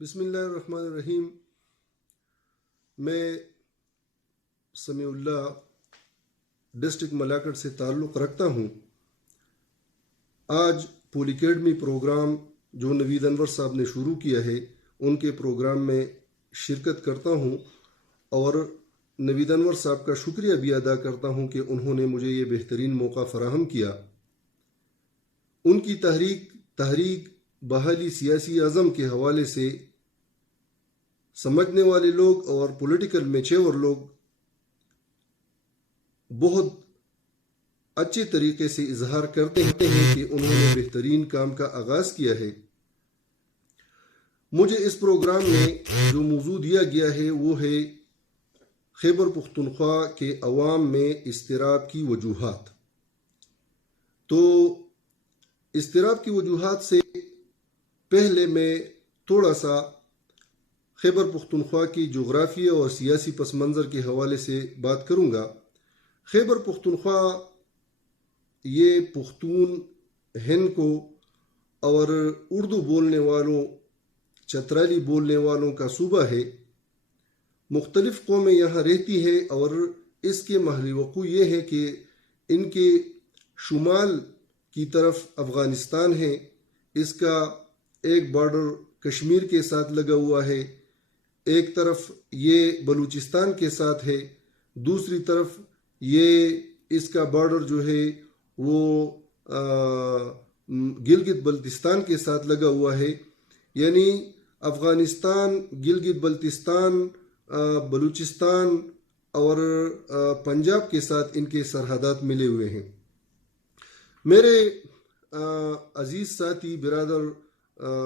بسم اللہ الرحمن الرحیم۔ میں سمیع اللہ ڈسٹرکٹ ملاکٹ سے تعلق رکھتا ہوں۔ آج پول اکیڈمی پروگرام جو نوید انور صاحب نے شروع کیا ہے ان کے پروگرام میں شرکت کرتا ہوں اور نوید انور صاحب کا شکریہ بھی ادا کرتا ہوں کہ انہوں نے مجھے یہ بہترین موقع فراہم کیا۔ ان کی تحریک بحالی سیاسی عزم کے حوالے سے سمجھنے والے لوگ اور پولیٹیکل میچور لوگ بہت اچھے طریقے سے اظہار کرتے ہیں کہ انہوں نے بہترین کام کا آغاز کیا ہے۔ مجھے اس پروگرام میں جو موضوع دیا گیا ہے وہ ہے خیبر پختونخوا کے عوام میں اضطراب کی وجوہات۔ تو اضطراب کی وجوہات سے پہلے میں تھوڑا سا خیبر پختونخوا کی جغرافیہ اور سیاسی پس منظر کے حوالے سے بات کروں گا۔ خیبر پختونخوا یہ پختون ہند کو اور اردو بولنے والوں چترالی بولنے والوں کا صوبہ ہے۔ مختلف قومیں یہاں رہتی ہے اور اس کے محل وقوع یہ ہے کہ ان کے شمال کی طرف افغانستان ہے، اس کا ایک بارڈر کشمیر کے ساتھ لگا ہوا ہے، ایک طرف یہ بلوچستان کے ساتھ ہے، دوسری طرف یہ اس کا بارڈر جو ہے وہ گلگت بلتستان کے ساتھ لگا ہوا ہے۔ یعنی افغانستان، گلگت بلتستان، بلوچستان اور پنجاب کے ساتھ ان کے سرحدات ملے ہوئے ہیں۔ میرے عزیز ساتھی برادر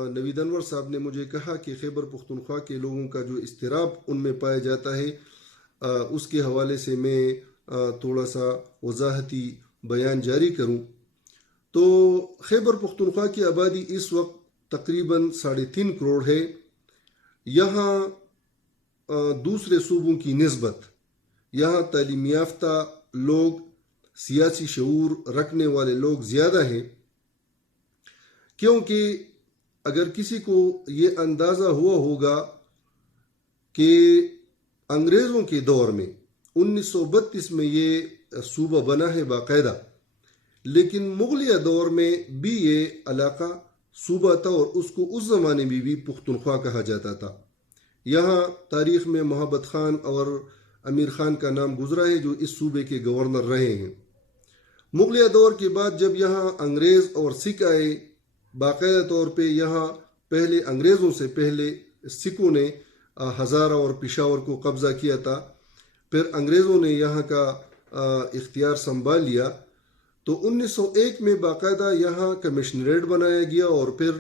نوید انور صاحب نے مجھے کہا کہ خیبر پختونخوا کے لوگوں کا جو اضطراب ان میں پایا جاتا ہے اس کے حوالے سے میں تھوڑا سا وضاحتی بیان جاری کروں۔ تو خیبر پختونخوا کی آبادی اس وقت تقریباً 3.5 کروڑ ہے۔ یہاں دوسرے صوبوں کی نسبت یہاں تعلیم یافتہ لوگ، سیاسی شعور رکھنے والے لوگ زیادہ ہیں، کیونکہ اگر کسی کو یہ اندازہ ہوا ہوگا کہ انگریزوں کے دور میں 1932 میں یہ صوبہ بنا ہے باقاعدہ، لیکن مغلیہ دور میں بھی یہ علاقہ صوبہ تھا اور اس کو اس زمانے میں بھی پختونخوا کہا جاتا تھا۔ یہاں تاریخ میں محمد خان اور امیر خان کا نام گزرا ہے جو اس صوبے کے گورنر رہے ہیں۔ مغلیہ دور کے بعد جب یہاں انگریز اور سکھ آئے، باقاعدہ طور پہ یہاں پہلے انگریزوں سے پہلے سکھوں نے ہزارہ اور پشاور کو قبضہ کیا تھا، پھر انگریزوں نے یہاں کا اختیار سنبھال لیا، تو 1901 میں باقاعدہ یہاں کمشنریٹ بنایا گیا اور پھر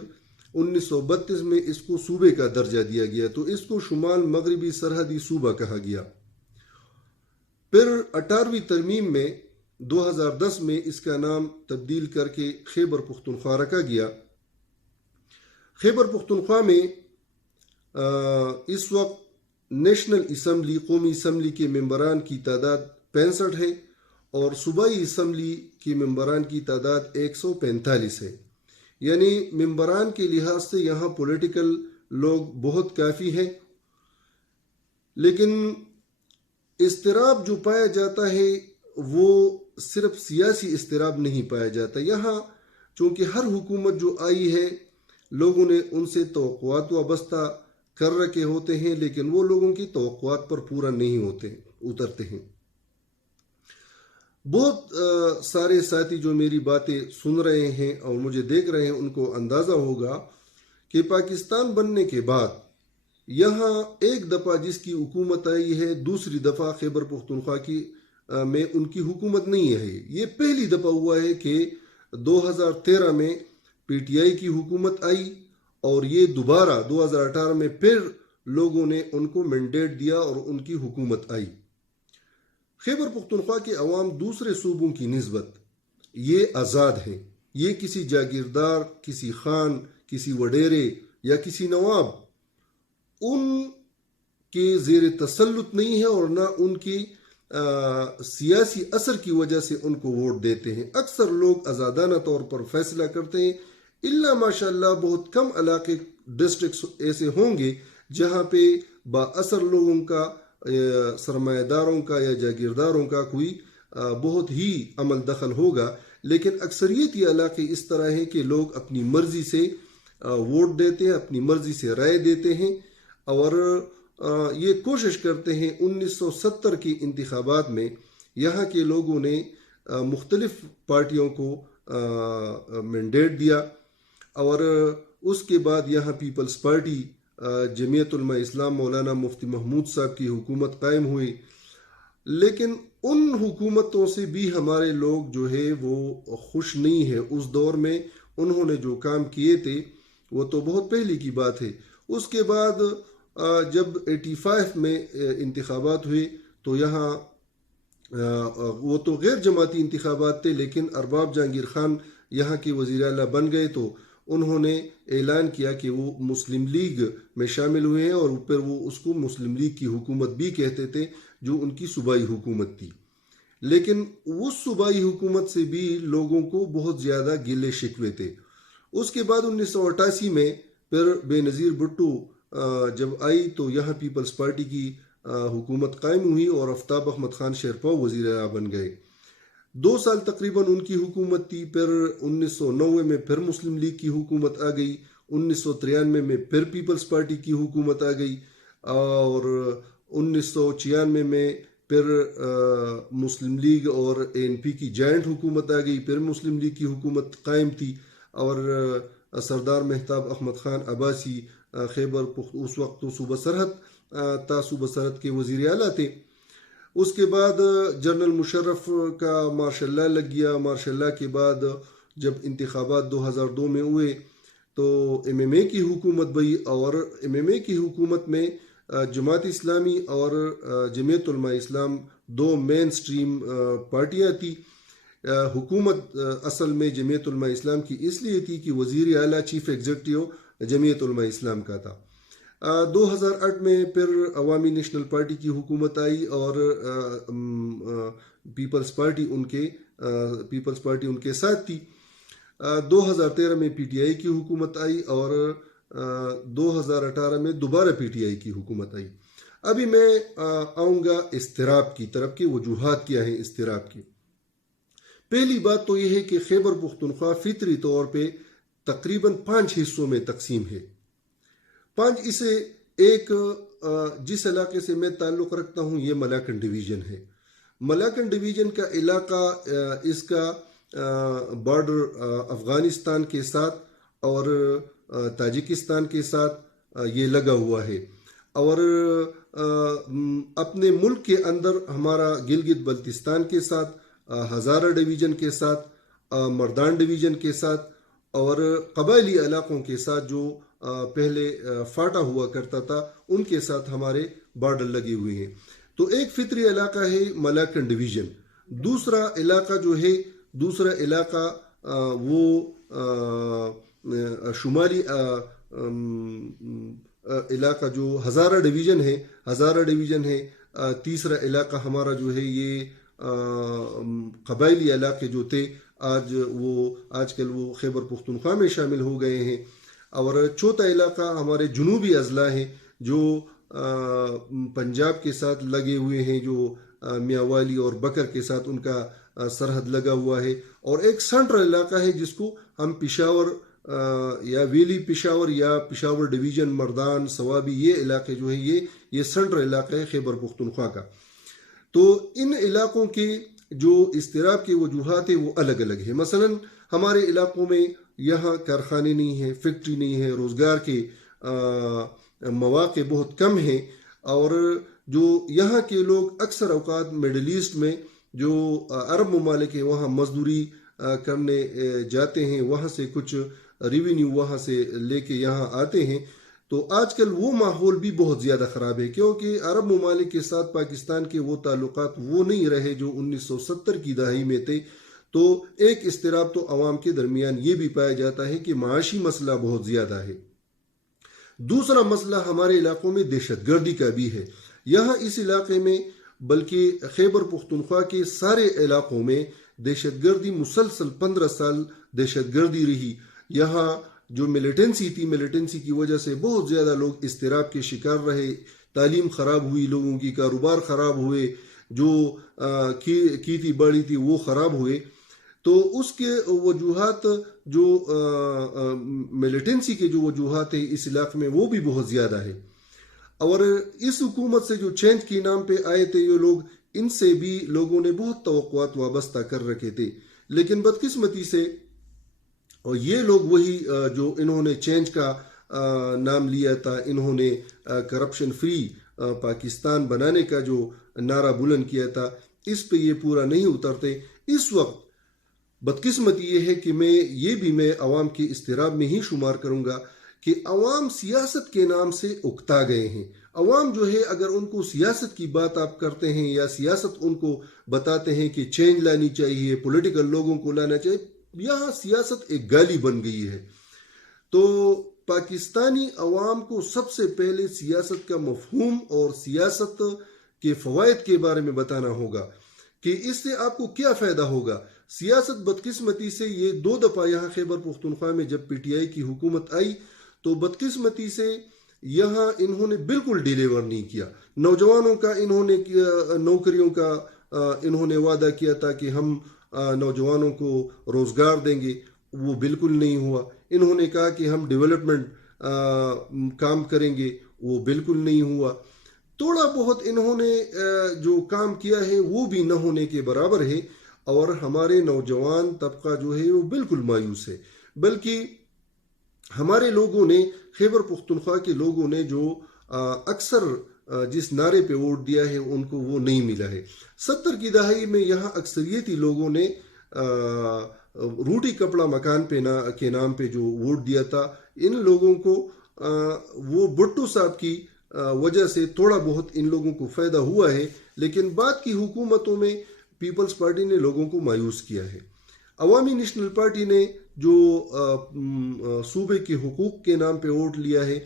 1932 میں اس کو صوبے کا درجہ دیا گیا، تو اس کو شمال مغربی سرحدی صوبہ کہا گیا۔ پھر 18ویں ترمیم میں 2010 میں اس کا نام تبدیل کر کے خیبر پختونخوا رکھا گیا۔ خیبر پختونخوا میں اس وقت نیشنل اسمبلی، قومی اسمبلی کے ممبران کی تعداد 65 ہے اور صوبائی اسمبلی کے ممبران کی تعداد 145 ہے۔ یعنی ممبران کے لحاظ سے یہاں پولیٹیکل لوگ بہت کافی ہیں، لیکن اضطراب جو پایا جاتا ہے وہ صرف سیاسی اضطراب نہیں پایا جاتا۔ یہاں چونکہ ہر حکومت جو آئی ہے لوگوں نے ان سے توقعات وابستہ کر رکھے ہوتے ہیں، لیکن وہ لوگوں کی توقعات پر پورا نہیں اترتے ہیں۔ بہت سارے ساتھی جو میری باتیں سن رہے ہیں اور مجھے دیکھ رہے ہیں ان کو اندازہ ہوگا کہ پاکستان بننے کے بعد یہاں ایک دفعہ جس کی حکومت آئی ہے، دوسری دفعہ خیبر پختونخوا کی میں ان کی حکومت نہیں ہے۔ یہ پہلی دفعہ ہوا ہے کہ 2013 میں پی ٹی آئی کی حکومت آئی اور یہ دوبارہ 2018 میں پھر لوگوں نے ان کو مینڈیٹ دیا اور ان کی حکومت آئی۔ خیبر پختونخوا کے عوام دوسرے صوبوں کی نسبت یہ آزاد ہیں، یہ کسی جاگیردار، کسی خان، کسی وڈیرے یا کسی نواب ان کے زیر تسلط نہیں ہے اور نہ ان کی سیاسی اثر کی وجہ سے ان کو ووٹ دیتے ہیں۔ اکثر لوگ آزادانہ طور پر فیصلہ کرتے ہیں، الا ماشاء اللہ بہت کم علاقے ڈسٹرکٹس ایسے ہوں گے جہاں پہ بااثر لوگوں کا، سرمایہ داروں کا یا جاگیرداروں کا کوئی بہت ہی عمل دخل ہوگا، لیکن اکثریت یہ علاقے اس طرح ہیں کہ لوگ اپنی مرضی سے ووٹ دیتے ہیں، اپنی مرضی سے رائے دیتے ہیں، اور یہ کوشش کرتے ہیں۔ 1970 کے انتخابات میں یہاں کے لوگوں نے مختلف پارٹیوں کو مینڈیٹ دیا، اور اس کے بعد یہاں پیپلز پارٹی، جمعیت علماء اسلام مولانا مفتی محمود صاحب کی حکومت قائم ہوئی۔ لیکن ان حکومتوں سے بھی ہمارے لوگ جو ہے وہ خوش نہیں ہے۔ اس دور میں انہوں نے جو کام کیے تھے وہ تو بہت پہلے کی بات ہے۔ اس کے بعد جب 85 میں انتخابات ہوئے تو یہاں وہ تو غیر جماعتی انتخابات تھے، لیکن ارباب جہانگیر خان یہاں کے وزیر اعلیٰ بن گئے تو انہوں نے اعلان کیا کہ وہ مسلم لیگ میں شامل ہوئے ہیں، اور پھر وہ اس کو مسلم لیگ کی حکومت بھی کہتے تھے جو ان کی صوبائی حکومت تھی۔ لیکن اس صوبائی حکومت سے بھی لوگوں کو بہت زیادہ گلے شکوے تھے۔ اس کے بعد 1988 میں پھر بے نظیر بھٹو جب آئی تو یہاں پیپلز پارٹی کی حکومت قائم ہوئی، اور آفتاب احمد خان شیرپا وزیر اعلیٰ بن گئے۔ 2 سال تقریباً ان کی حکومت تھی۔ پھر 1990 میں پھر مسلم لیگ کی حکومت آ گئی، 1993 میں پھر پیپلز پارٹی کی حکومت آ گئی، اور 1996 میں پھر مسلم لیگ اور ANP کی جوائنٹ حکومت آ گئی، پھر مسلم لیگ کی حکومت قائم تھی، اور سردار مہتاب احمد خان عباسی خیبر اس وقت تو صوبہ سرحد کے وزیر اعلیٰ تھے۔ اس کے بعد جنرل مشرف کا مارشل لا لگ گیا۔ مارشل لا کے بعد جب انتخابات 2002 میں ہوئے تو MMA کی حکومت بئی، اور MMA کی حکومت میں جماعت اسلامی اور جمعیت علماء اسلام 2 مین سٹریم پارٹیاں تھیں۔ حکومت اصل میں جمعیت علماء اسلام کی اس لیے تھی کہ وزیر اعلیٰ چیف ایگزیکٹو جمعیت علماء اسلام کا تھا۔ 2008 میں پھر عوامی نیشنل پارٹی کی حکومت آئی، اور پیپلز پارٹی ان کے ساتھ تھی۔ 2013 میں PTI کی حکومت آئی، اور 2018 میں دوبارہ PTI کی حکومت آئی۔ ابھی میں آؤں گا اضطراب کی طرف کہ وجوہات کیا ہیں اضطراب کی۔ پہلی بات تو یہ ہے کہ خیبر پختونخوا فطری طور پہ تقریباً 5 حصوں میں تقسیم ہے۔ 5 اسے ایک جس علاقے سے میں تعلق رکھتا ہوں یہ ملاکنڈ ڈویژن ہے۔ ملاکنڈ ڈویژن کا علاقہ، اس کا بارڈر افغانستان کے ساتھ اور تاجکستان کے ساتھ یہ لگا ہوا ہے، اور اپنے ملک کے اندر ہمارا گلگت بلتستان کے ساتھ، ہزارہ ڈویژن کے ساتھ، مردان ڈویژن کے ساتھ، اور قبائلی علاقوں کے ساتھ جو پہلے فاٹا ہوا کرتا تھا ان کے ساتھ ہمارے بارڈر لگے ہوئے ہیں۔ تو ایک فطری علاقہ ہے ملاکنڈ ڈویژن۔ دوسرا علاقہ وہ شمالی علاقہ جو ہزارہ ڈویژن ہے۔ تیسرا علاقہ ہمارا جو ہے یہ قبائلی علاقے جو تھے آج کل وہ خیبر پختونخوا میں شامل ہو گئے ہیں، اور چوتھا علاقہ ہمارے جنوبی اضلاع ہیں جو پنجاب کے ساتھ لگے ہوئے ہیں، جو میاوالی اور بکر کے ساتھ ان کا سرحد لگا ہوا ہے، اور ایک سینٹرل علاقہ ہے جس کو ہم پشاور یا ویلی پشاور یا پشاور ڈویژن، مردان، سوابی، یہ علاقے جو ہیں یہ سینٹرل علاقہ ہے خیبر پختونخوا کا۔ تو ان علاقوں کے جو اضطراب کے وجوہات ہیں وہ الگ الگ ہیں۔ مثلا ہمارے علاقوں میں یہاں کارخانے نہیں ہیں، فیکٹری نہیں ہے، روزگار کے مواقع بہت کم ہیں، اور جو یہاں کے لوگ اکثر اوقات مڈل ایسٹ میں جو عرب ممالک ہیں وہاں مزدوری کرنے جاتے ہیں، وہاں سے کچھ ریونیو وہاں سے لے کے یہاں آتے ہیں۔ تو آج کل وہ ماحول بھی بہت زیادہ خراب ہے، کیونکہ عرب ممالک کے ساتھ پاکستان کے وہ تعلقات وہ نہیں رہے جو 1970 کی دہائی میں تھے۔ تو ایک اضطراب تو عوام کے درمیان یہ بھی پایا جاتا ہے کہ معاشی مسئلہ بہت زیادہ ہے۔ دوسرا مسئلہ ہمارے علاقوں میں دہشت گردی کا بھی ہے۔ یہاں اس علاقے میں بلکہ خیبر پختونخوا کے سارے علاقوں میں دہشت گردی مسلسل 15 سال دہشت گردی رہی۔ یہاں جو ملیٹنسی تھی، ملیٹنسی کی وجہ سے بہت زیادہ لوگ اضطراب کے شکار رہے، تعلیم خراب ہوئی لوگوں کی، کاروبار خراب ہوئے، جو کھیتی باڑی تھی وہ خراب ہوئے. تو اس کے وجوہات جو ملیٹنسی کے جو وجوہات ہیں اس علاقے میں وہ بھی بہت زیادہ ہے. اور اس حکومت سے جو چینج کے نام پہ آئے تھے یہ لوگ، ان سے بھی لوگوں نے بہت توقعات وابستہ کر رکھے تھے. لیکن بدقسمتی سے اور یہ لوگ وہی جو انہوں نے چینج کا نام لیا تھا، انہوں نے کرپشن فری پاکستان بنانے کا جو نعرہ بلند کیا تھا، اس پہ یہ پورا نہیں اترتے. اس وقت بدقسمتی یہ ہے کہ میں عوام کے اضطراب میں ہی شمار کروں گا کہ عوام سیاست کے نام سے اکتا گئے ہیں. عوام جو ہے اگر ان کو سیاست کی بات آپ کرتے ہیں یا سیاست ان کو بتاتے ہیں کہ چینج لانی چاہیے، پولیٹیکل لوگوں کو لانا چاہیے، یہاں سیاست ایک گالی بن گئی ہے. تو پاکستانی عوام کو سب سے پہلے سیاست کا مفہوم اور سیاست کے فوائد کے بارے میں بتانا ہوگا کہ اس سے آپ کو کیا فائدہ ہوگا. سیاست بدقسمتی سے یہ 2 دفعہ یہاں خیبر پختونخوا میں جب پی ٹی آئی کی حکومت آئی تو بدقسمتی سے یہاں انہوں نے بالکل ڈیلیور نہیں کیا. نوجوانوں کا انہوں نے نوکریوں کا انہوں نے وعدہ کیا تھا کہ ہم نوجوانوں کو روزگار دیں گے، وہ بالکل نہیں ہوا. انہوں نے کہا کہ ہم ڈیولپمنٹ کام کریں گے، وہ بالکل نہیں ہوا. تھوڑا بہت انہوں نے جو کام کیا ہے وہ بھی نہ ہونے کے برابر ہے. اور ہمارے نوجوان طبقہ جو ہے وہ بالکل مایوس ہے. بلکہ ہمارے لوگوں نے، خیبر پختونخوا کے لوگوں نے جو اکثر جس نعرے پہ ووٹ دیا ہے ان کو وہ نہیں ملا ہے. 70 کی دہائی میں یہاں اکثریتی لوگوں نے روٹی کپڑا مکان کے نام پہ جو ووٹ دیا تھا، ان لوگوں کو وہ بھٹو صاحب کی وجہ سے تھوڑا بہت ان لوگوں کو فائدہ ہوا ہے. لیکن بعد کی حکومتوں میں پیپلز پارٹی نے لوگوں کو مایوس کیا ہے. عوامی نیشنل پارٹی نے جو صوبے کے حقوق کے نام پہ ووٹ لیا ہے،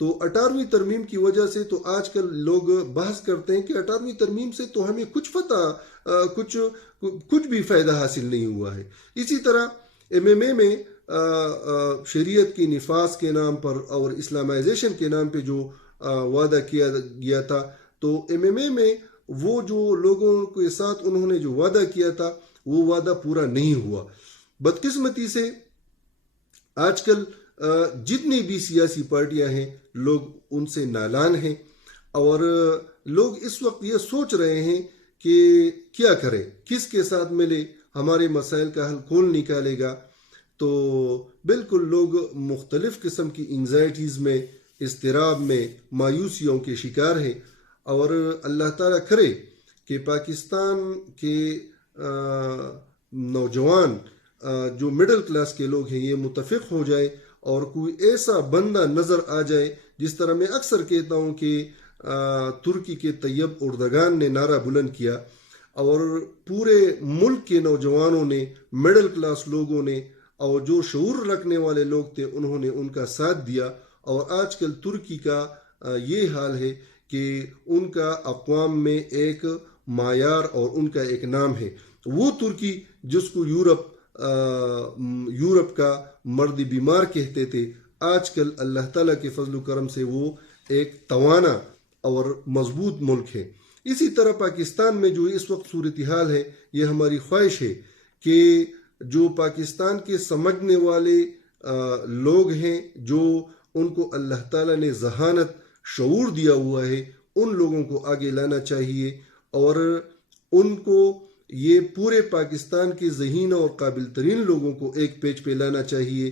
تو 18ویں ترمیم کی وجہ سے تو آج کل لوگ بحث کرتے ہیں کہ 18ویں ترمیم سے تو ہمیں کچھ بھی فائدہ حاصل نہیں ہوا ہے. اسی طرح MMA میں شریعت کی نفاذ کے نام پر اور اسلامائزیشن کے نام پہ جو وعدہ کیا گیا تھا، تو MMA میں وہ جو لوگوں کے ساتھ انہوں نے جو وعدہ کیا تھا وہ وعدہ پورا نہیں ہوا. بدقسمتی سے آج کل جتنی بھی سیاسی پارٹیاں ہیں لوگ ان سے نالان ہیں، اور لوگ اس وقت یہ سوچ رہے ہیں کہ کیا کریں، کس کے ساتھ ملے، ہمارے مسائل کا حل کون نکالے گا. تو بالکل لوگ مختلف قسم کی انزائٹیز میں، اضطراب میں، مایوسیوں کے شکار ہیں. اور اللہ تعالیٰ کرے کہ پاکستان کے نوجوان جو مڈل کلاس کے لوگ ہیں یہ متفق ہو جائے اور کوئی ایسا بندہ نظر آ جائے، جس طرح میں اکثر کہتا ہوں کہ ترکی کے طیب اردگان نے نعرہ بلند کیا اور پورے ملک کے نوجوانوں نے، مڈل کلاس لوگوں نے اور جو شعور رکھنے والے لوگ تھے انہوں نے ان کا ساتھ دیا. اور آج کل ترکی کا یہ حال ہے کہ ان کا اقوام میں ایک معیار اور ان کا ایک نام ہے. وہ ترکی جس کو یورپ کا مرد بیمار کہتے تھے، آج کل اللہ تعالیٰ کے فضل و کرم سے وہ ایک توانا اور مضبوط ملک ہے. اسی طرح پاکستان میں جو اس وقت صورتحال ہے، یہ ہماری خواہش ہے کہ جو پاکستان کے سمجھنے والے لوگ ہیں، جو ان کو اللہ تعالیٰ نے ذہانت، شعور دیا ہوا ہے، ان لوگوں کو آگے لانا چاہیے اور ان کو یہ پورے پاکستان کے ذہین اور قابل ترین لوگوں کو ایک پیج پہ لانا چاہیے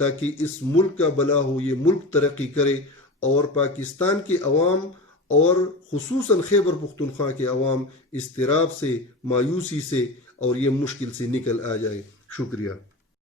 تاکہ اس ملک کا بھلا ہو، یہ ملک ترقی کرے اور پاکستان کے عوام اور خصوصاً خیبر پختونخوا کے عوام اضطراب سے، مایوسی سے اور یہ مشکل سے نکل آ جائے. شکریہ.